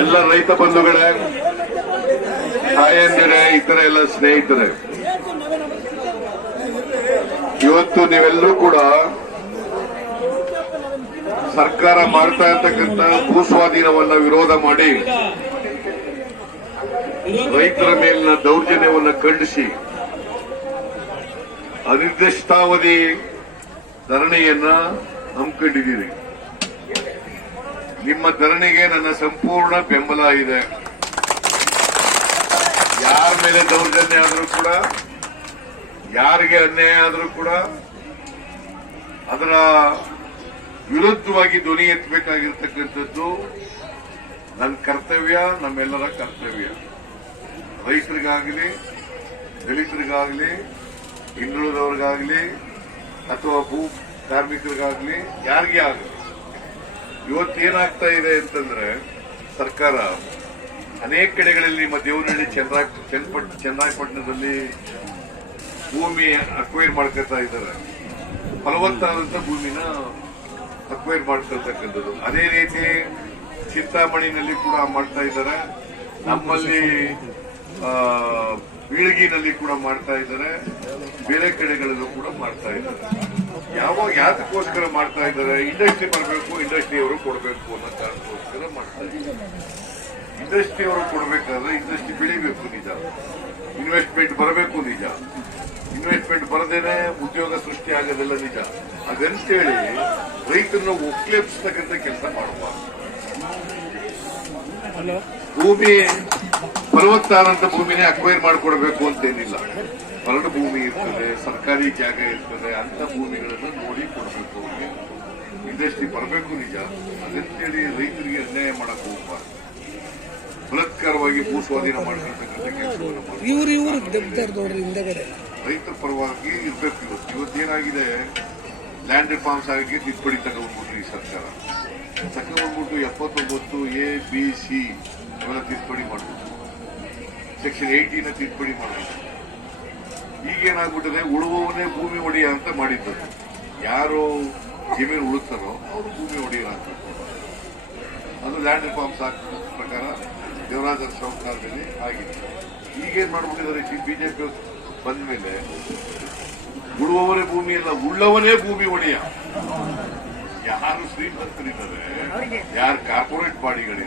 ಎಲ್ಲ ರೈತ ಬಂಧುಗಳೇ, ತಾಯಂದಿರೇ ಇತರ ಎಲ್ಲ ಸ್ನೇಹಿತರೆ, ಇವತ್ತು ನೀವೆಲ್ಲರೂ ಕೂಡ ಸರ್ಕಾರ ಮಾಡ್ತಾ ಇರ್ತಕ್ಕಂಥ ಭೂಸ್ವಾಧೀನವನ್ನ ವಿರೋಧ ಮಾಡಿ ರೈತರ ಮೇಲಿನ ದೌರ್ಜನ್ಯವನ್ನು ಖಂಡಿಸಿ ಅನಿರ್ದಿಷ್ಟಾವಧಿ ಧರಣಿಯನ್ನ ಹಮ್ಮಿಕೊಂಡಿದ್ದೀರಿ. ನಿಮ್ಮ ಧರಣಿಗೆ ನನ್ನ ಸಂಪೂರ್ಣ ಬೆಂಬಲ ಇದೆ. ಯಾರ ಮೇಲೆ ದೌರ್ಜನ್ಯ ಆದರೂ ಕೂಡ, ಯಾರಿಗೆ ಅನ್ಯಾಯ ಆದರೂ ಕೂಡ, ಅದರ ವಿರುದ್ಧವಾಗಿ ಧ್ವನಿ ಎತ್ತಬೇಕಾಗಿರ್ತಕ್ಕಂಥದ್ದು ನನ್ನ ಕರ್ತವ್ಯ, ನಮ್ಮೆಲ್ಲರ ಕರ್ತವ್ಯ. ರೈತರಿಗಾಗಲಿ, ದಲಿತರಿಗಾಗಲಿ, ಹಿಂದುಳಿದವ್ರಿಗಾಗಲಿ, ಅಥವಾ ಭೂ ಕಾರ್ಮಿಕರಿಗಾಗಲಿ, ಯಾರಿಗೇ ಆಗಲಿ. ಇವತ್ತೇನಾಗ್ತಾ ಇದೆ ಅಂತಂದ್ರೆ ಸರ್ಕಾರ ಅನೇಕ ಕಡೆಗಳಲ್ಲಿ ನಿಮ್ಮ ದೇವನಹಳ್ಳಿ ಚಂದ್ರ ಚನ್ನರಾಯಪಟ್ಟಣದಲ್ಲಿ ಭೂಮಿ ಅಕ್ವೈರ್ ಮಾಡ್ಕೊತಾ ಇದ್ದಾರೆ. ಫಲವತ್ತಾದಂತ ಭೂಮಿನ ಅಕ್ವೈರ್ ಮಾಡ್ಕೊಳ್ತಕ್ಕಂಥದ್ದು. ಅದೇ ರೀತಿ ಚಿಂತಾಮಣಿನಲ್ಲಿ ಕೂಡ ಮಾಡ್ತಾ ಇದ್ದಾರೆ. ನಮ್ಮಲ್ಲಿ ಬೀಳಗಿನಲ್ಲಿ ಕೂಡ ಮಾಡ್ತಾ ಇದ್ದಾರೆ. ಬೇರೆ ಕಡೆಗಳಲ್ಲೂ ಕೂಡ ಮಾಡ್ತಾ ಇದ್ದಾರೆ. ಯಾವಾಗ ಯಾತಕ್ಕೋಸ್ಕರ ಮಾಡ್ತಾ ಇದ್ದಾರೆ? ಇಂಡಸ್ಟ್ರಿ ಬರಬೇಕು ಇಂಡಸ್ಟ್ರಿ ಅವರು ಕೊಡಬೇಕು ಅನ್ನೋ ಕಾರಣಕ್ಕೋಸ್ಕರ ಮಾಡ್ತಾ ಇದ್ದಾರೆ. ಇಂಡಸ್ಟ್ರಿ ಅವರು ಕೊಡಬೇಕಾದ್ರೆ ಇಂಡಸ್ಟ್ರಿ ಬೆಳಿಬೇಕು ನಿಜ. ಇನ್ವೆಸ್ಟ್ಮೆಂಟ್ ಬರಬೇಕು ನಿಜ. ಇನ್ವೆಸ್ಟ್ಮೆಂಟ್ ಬರದೇನೆ ಉದ್ಯೋಗ ಸೃಷ್ಟಿ ಆಗೋದೆಲ್ಲ ನಿಜ. ಅದಂತೇಳಿ ರೈತರನ್ನ ಒಕ್ಲೇಪಿಸ್ತಕ್ಕಂಥ ಕೆಲಸ ಮಾಡಬಾರ್ದು. ಭೂಮಿ ಫಲವತ್ತಾದಂಥ ಭೂಮಿನೇ ಅಕ್ವೈರ್ ಮಾಡಿಕೊಡ್ಬೇಕು ಅಂತೇನಿಲ್ಲ. ಬರಡು ಭೂಮಿ ಇರ್ತದೆ ಸರ್ಕಾರಿ ಜಾಗ ಇರ್ತದೆ ಅಂತ ಭೂಮಿಗಳನ್ನು ನೋಡಿ ಕೊಡಬೇಕು ಅವ್ರಿಗೆ. ಇಂಡಸ್ಟ್ರಿ ಬರಬೇಕು ನಿಜ? ಅದಂತೇಳಿ ರೈತರಿಗೆ ಅನ್ಯಾಯ ಮಾಡಕ್ ಹೋಗ್ಬಾರ್ದು. ಬಲತ್ಕಾರವಾಗಿ ಭೂ ಸ್ವಾಧೀನ ಮಾಡ್ಕೊಳ್ತಕ್ಕಂಥ ಕೆಲಸವನ್ನು ರೈತರ ಪರವಾಗಿ ಇರ್ಬೇಕು ಇವತ್ತು ಇವತ್ತೇನಾಗಿದೆ ಲ್ಯಾಂಡ್ ರಿಫಾರ್ಮ್ಸ್ ಆಗಿ ತಿದ್ದುಪಡಿ ತಗೊಂಡ್ಬಿಟ್ರು ಈ ಸರ್ಕಾರ. ತಗೊಂಡ್ಬಿಟ್ಟು ಎಪ್ಪತ್ತೊಂಬತ್ತು ಎ ಬಿ ಸಿ ಇವೆಲ್ಲ ತಿದ್ದುಪಡಿ ಮಾಡಬೇಕು ಸೆಕ್ಷನ್ ಏಯ್ಟೀನ ತಿದ್ದುಪಡಿ ಮಾಡ್ಬಿಟ್ಟು ಈಗೇನಾಗ್ಬಿಟ್ಟಿದೆ, ಉಳುವವನೇ ಭೂಮಿ ಒಡೆಯ ಅಂತ ಮಾಡಿದ್ದು. ಯಾರು ಜಮೀನು ಉಳುತ್ತಾರೋ ಅವರು ಭೂಮಿ ಒಡೆಯ ಅಂತ ಅದು ಲ್ಯಾಂಡ್ ರಿಫಾರ್ಮ್ಸ್ ಆಗ್ತದ ಪ್ರಕಾರ ದೇವರಾಜ ಸರ್ಕಾರದಲ್ಲಿ ಆಗಿದೆ. ಈಗೇನ್ ಮಾಡ್ಬಿಟ್ಟಿದ್ದಾರೆ ಬಿಜೆಪಿ ಬಂದ ಮೇಲೆ ಉಳುವವನೇ ಭೂಮಿ ಅಲ್ಲ, ಉಳ್ಳವನೇ ಭೂಮಿ ಒಡೆಯ. ಯಾರು ಶ್ರೀಮಂತರಿದ್ದಾರೆ, ಯಾರು ಕಾರ್ಪೊರೇಟ್ ಬಾಡಿಗಳಿದೆ